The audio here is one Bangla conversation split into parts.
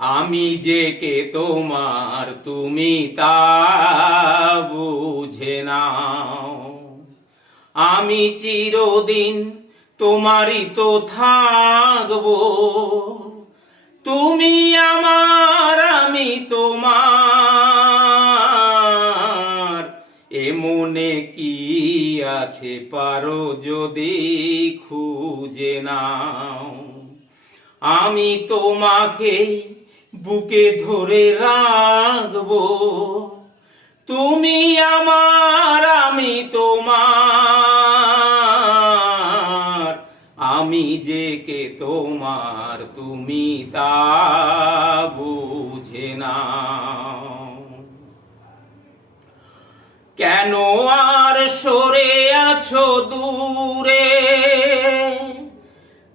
আমি যে কে তোমার তুমি তা বুঝে নাও। আমি চিরদিন তোমারই তো থাকবো। তুমি আমার আমি তোমার, এ মনে কি আছে পারো যদি খুঁজে নাও। আমি তোমাকে বুকে ধরে রাখবো। তুমি আমার আমি তোমার, আমি যে কে তোমার তুমি তা বুঝে নাও। কেন আর সরে আছো দূরে,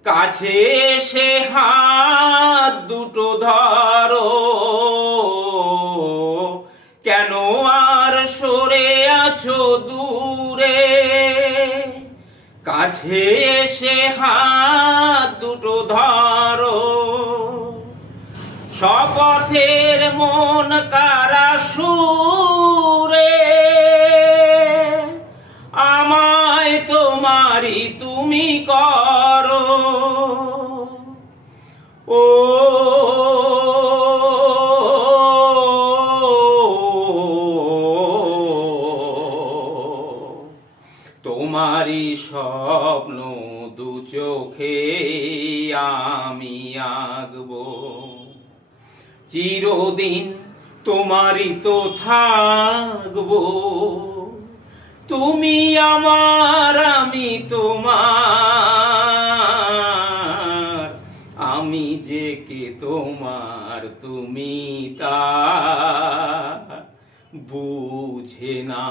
কাছে এসে হাত দুটো ধরো। কেন আর সরে আছো দূরে, কাছে এসে হাত দুটো ধরো। শপথের মন কারা সুরে, আমায় তোমারই তুমি করো। ও তোমারই স্বপ্ন দু চোখে আমি আঁকবো। চিরদিন তোমারই তো থাকবো। তুমি আমার আমি তোমার, আমি যে কে তোমার তুমি তা বুঝে না।